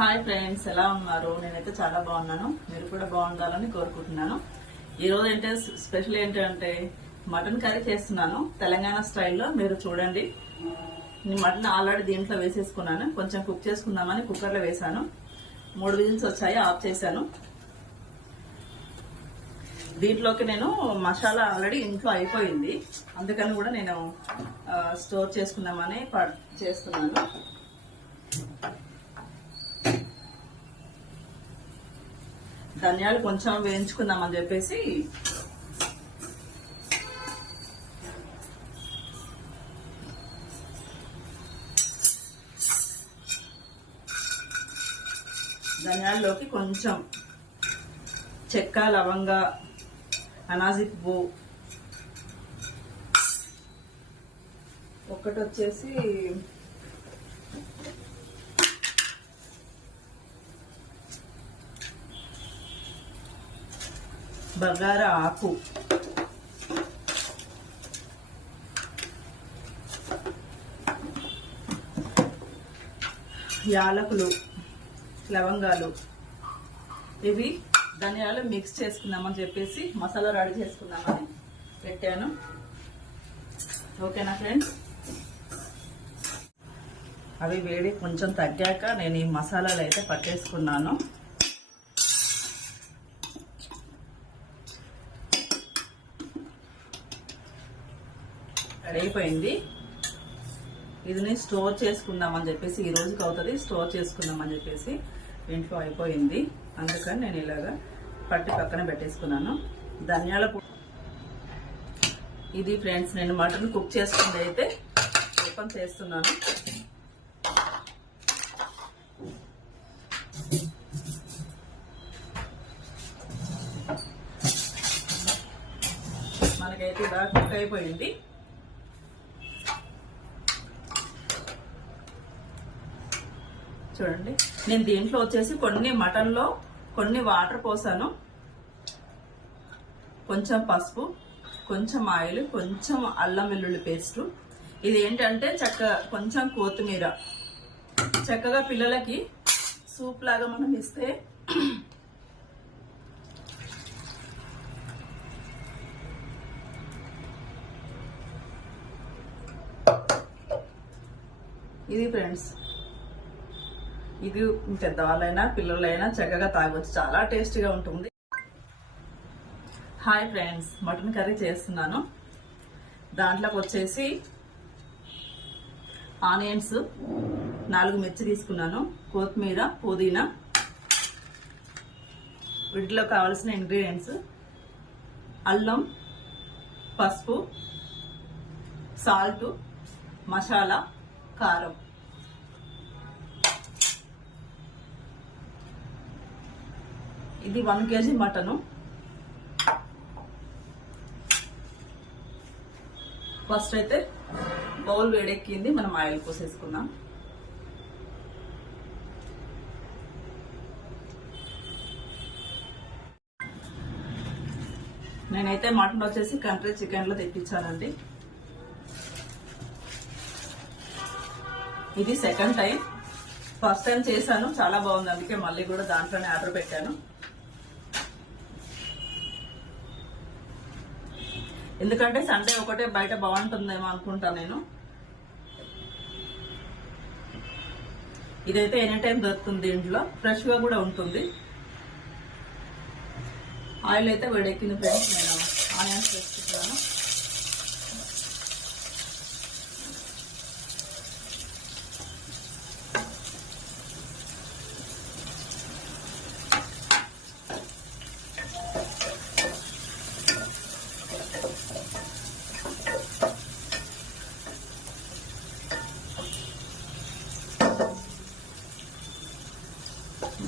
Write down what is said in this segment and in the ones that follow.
Hi friends, ఎలా ఉన్నారు? నేనైతే చాలా బాగున్నాను. మీరు కూడా బాగుండాలని కోరుకుంటున్నాను. ఈరోజు ఏంటంటే స్పెషల్ ఏంటంటే మటన్ కర్రీ చేస్తున్నాను తెలంగాణ స్టైల్లో. మీరు చూడండి, నేను మటన్ ఆల్రెడీ దీంట్లో వేసేసుకున్నాను. కొంచెం కుక్ చేసుకుందామని కుక్కర్లో వేసాను. 3 విజిల్స్ వచ్చాయి, ఆఫ్ చేశాను. దీంట్లోకి నేను మసాలా ఆల్రెడీ ఇంట్లో అయిపోయింది, అందుకని కూడా నేను స్టోర్ చేసుకుందామని చేస్తున్నాను. ధనియాలు కొంచెం వేయించుకుందామని చెప్పేసి ధనియాల్లోకి కొంచెం చెక్క, లవంగ, అనాజీ పువ్వు, ఒకటి వచ్చేసి బగారా ఆకు, యాలకులు, లవంగాలు, ఇవి ధనియాలు మిక్స్ చేసుకుందామని చెప్పేసి మసాలా రెడీ చేసుకుందామని పెట్టాను. ఓకేనా ఫ్రెండ్స్? అవి వేడి కొంచెం తగ్గాక నేను ఈ మసాలాలు అయితే పట్టేసుకున్నాను. రెడీ అయిపోయింది. ఇది స్టోర్ చేసుకుందామని చెప్పేసి, ఈ రోజుకి అవుతుంది స్టోర్ చేసుకుందామని చెప్పేసి ఇంట్లో అయిపోయింది. అందుకని నేను ఇలాగా పట్టి పక్కన పెట్టేసుకున్నాను. ధనియాల ఇది ఫ్రెండ్స్, నేను మటన్ కుక్ చేసుకుంది అయితే ఓపెన్ చేస్తున్నాను. మనకైతే ఇలా కుక్ అయిపోయింది. చూడండి, నేను దీంట్లో వచ్చేసి మటన్లో కొన్ని వాటర్ పోసాను, కొంచెం పసుపు, కొంచెం ఆయిల్, కొంచెం అల్లం వెల్లుల్లి పేస్టు. ఇది ఏంటంటే కొంచెం కొత్తిమీర. చక్కగా పిల్లలకి సూప్ లాగా మనం ఇస్తే ఇది ఫ్రెండ్స్, ఇది పెద్దవాళ్ళైనా పిల్లలైనా చక్కగా తాగొచ్చు, చాలా టేస్టీగా ఉంటుంది. హాయ్ ఫ్రెండ్స్, మటన్ కర్రీ చేస్తున్నాను. దాంట్లోకి వచ్చేసి ఆనియన్స్ 4 మిర్చి తీసుకున్నాను, కొత్తిమీర, పుదీనా. వీటిలో కావాల్సిన ఇంగ్రీడియంట్స్: అల్లం, పసుపు, సాల్ట్, మసాలా, కారం. ఇది 1 కేజీ మటను. ఫస్ట్ అయితే బౌల్ వేడెక్కింది, మనం ఆయిల్ పోసేసుకుందాం. నేనైతే మటన్ వచ్చేసి కంట్రీ చికెన్ లో తెప్పించానండి. ఇది సెకండ్ టైం. ఫస్ట్ టైం చేశాను, చాలా బాగుంది, అందుకే మళ్ళీ కూడా దాంట్లోనే ఆర్డర్ పెట్టాను. ఎందుకంటే సండే ఒకటే బయట బాగుంటుందేమో అనుకుంటా నేను. ఇదైతే ఎనీ టైం దొరుకుతుంది, ఇంట్లో ఫ్రెష్ గా కూడా ఉంటుంది. ఆయిల్ అయితే వేడెక్కింది ఫ్రెండ్స్. నేను ఆనియన్స్ వేసుకుంటున్నాను.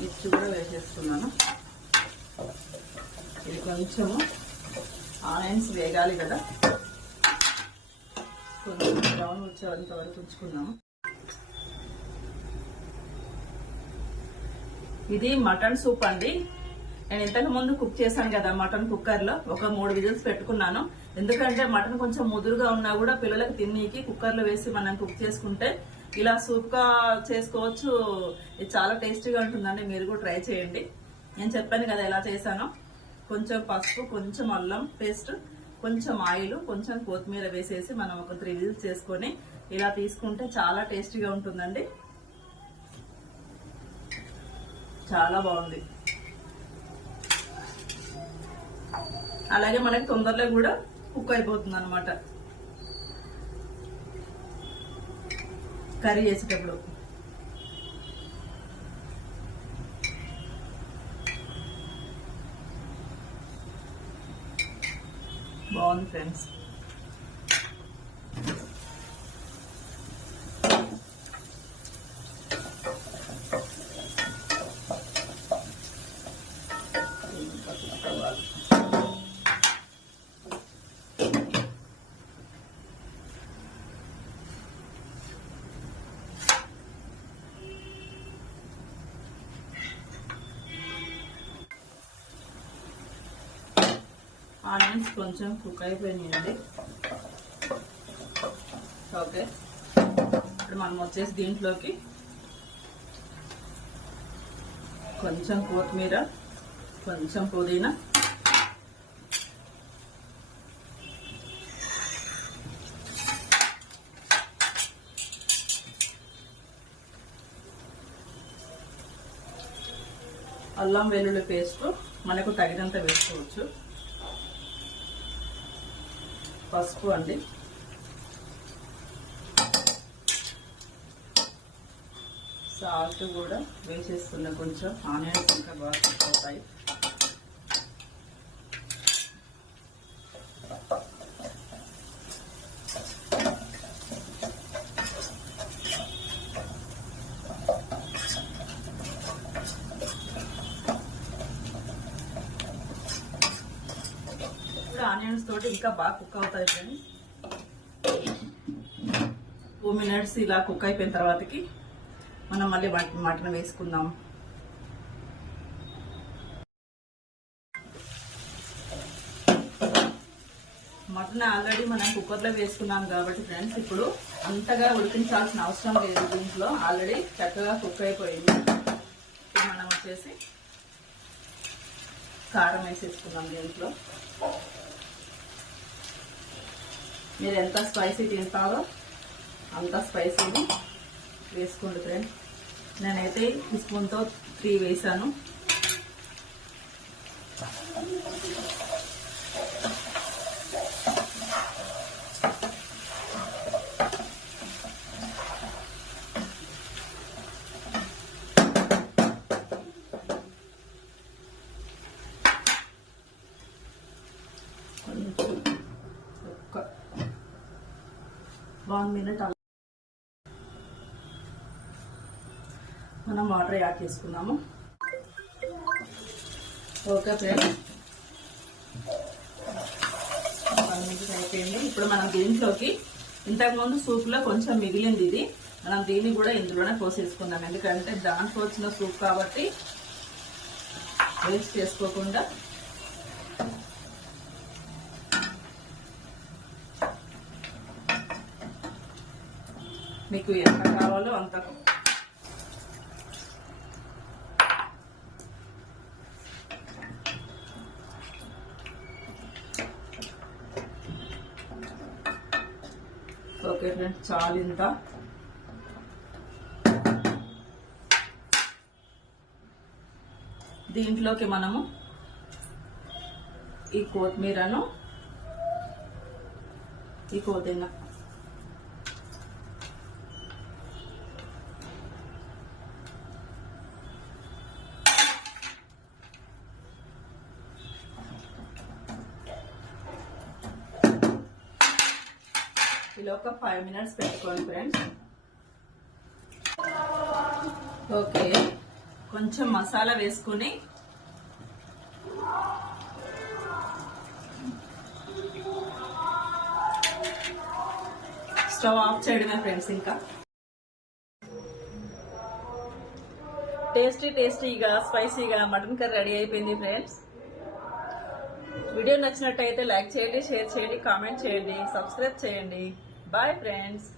మిర్చి కూడా వేసేసుకున్నాను. ఇది కొంచెము ఆనియన్స్ వేగాలి కదా, కొంచెం బ్రౌన్ వచ్చేంత వరకు ఉంచుకున్నాము. ఇది మటన్ సూప్ అండి. నేను ఇంతకు ముందు కుక్ చేశాను కదా మటన్ కుక్కర్లో, ఒక 3 విజిల్స్ పెట్టుకున్నాను. ఎందుకంటే మటన్ కొంచెం ముదురుగా ఉన్నా కూడా పిల్లలకు తిన్నీకి కుక్కర్లో వేసి మనం కుక్ చేసుకుంటే ఇలా సూప్ గా చేసుకోవచ్చు. ఇది చాలా టేస్టీగా ఉంటుందండి, మీరు కూడా ట్రై చేయండి. నేను చెప్పాను కదా ఎలా చేశానో. కొంచెం పసుపు, కొంచెం అల్లం పేస్ట్, కొంచెం ఆయిల్, కొంచెం కొత్తిమీర వేసేసి మనం ఒక 3 విజిల్స్ చేసుకొని ఇలా తీసుకుంటే చాలా టేస్టీగా ఉంటుందండి. చాలా బాగుంది. అలాగే మనకి తొందరలో కూడా కుక్ అయిపోతుంది అన్నమాట కర్రీ చేసేటప్పుడు. బాగుంది ఫ్రెండ్స్. ఆనియన్స్ కొంచెం కుక్ అయిపోయినాయండి. ఓకే, ఇప్పుడు మనం వచ్చేసి దీంట్లోకి కొంచెం కొత్తిమీర, కొంచెం పుదీనా, అల్లం వెల్లుల్లి పేస్ట్ మనకు తగినంత వేసుకోవచ్చు. పసుపు అండి, సాల్ట్ కూడా వేసేస్తున్నా. కొంచెం ఆనియన్స్ ఇంకా బాగా కుక్ అవుతాయి. ఆనియన్స్ తోటి ఇంకా బాగా కుక్ అవుతాయి ఫ్రెండ్స్. 2 మినిట్స్ ఇలా కుక్ అయిపోయిన తర్వాతకి మనం మళ్ళీ మటన్ వేసుకుందాం. మటన్ ఆల్రెడీ మనం కుక్కర్లో వేసుకున్నాం కాబట్టి ఫ్రెండ్స్ ఇప్పుడు అంతగా ఉడికించాల్సిన అవసరం లేదు. దీంట్లో ఆల్రెడీ చక్కగా కుక్ అయిపోయింది. ఇప్పుడు మనం వచ్చేసి కారం వేసేసుకున్నాం. దీంట్లో మీరు ఎంత స్పైసీ తింటారో అంత స్పైసీని వేసుకోండి ఫ్రెండ్స్. నేనైతే ఈ స్పూన్తో 3 వేసాను. ఒక 1 మినిట్ మనం వాటర్ యాడ్ చేసుకున్నాము. ఓకే ఫ్రెండ్స్, 1 మినిట్ అయిపోయింది. ఇప్పుడు మనం దీంట్లోకి ఇంతకుముందు సూప్లో కొంచెం మిగిలింది, ఇది మనం దీన్ని కూడా ఇందులోనే పోసేసుకుందాం. ఎందుకంటే దాంట్లో వచ్చిన సూప్ కాబట్టి వేస్ట్ చేసుకోకుండా మీకు ఎంత కావాలో అంత. ఓకే ఫ్రెండ్స్, చాలు ఇంత. దీంట్లోకి మనము ఈ కొత్తిమీరను, ఈ పుదీనా, ఇలా ఒక 5 మినిట్స్ పెట్టుకోండి ఫ్రెండ్స్. ఓకే, కొంచెం మసాలా వేసుకుని స్టవ్ ఆఫ్ చేయడమే ఫ్రెండ్స్. ఇంకా టేస్టీగా స్పైసీగా మటన్ కర్రీ రెడీ అయిపోయింది ఫ్రెండ్స్. వీడియో నచ్చినట్టయితే లైక్ చేయండి, షేర్ చేయండి, కామెంట్ చేయండి, సబ్స్క్రైబ్ చేయండి. Bye friends.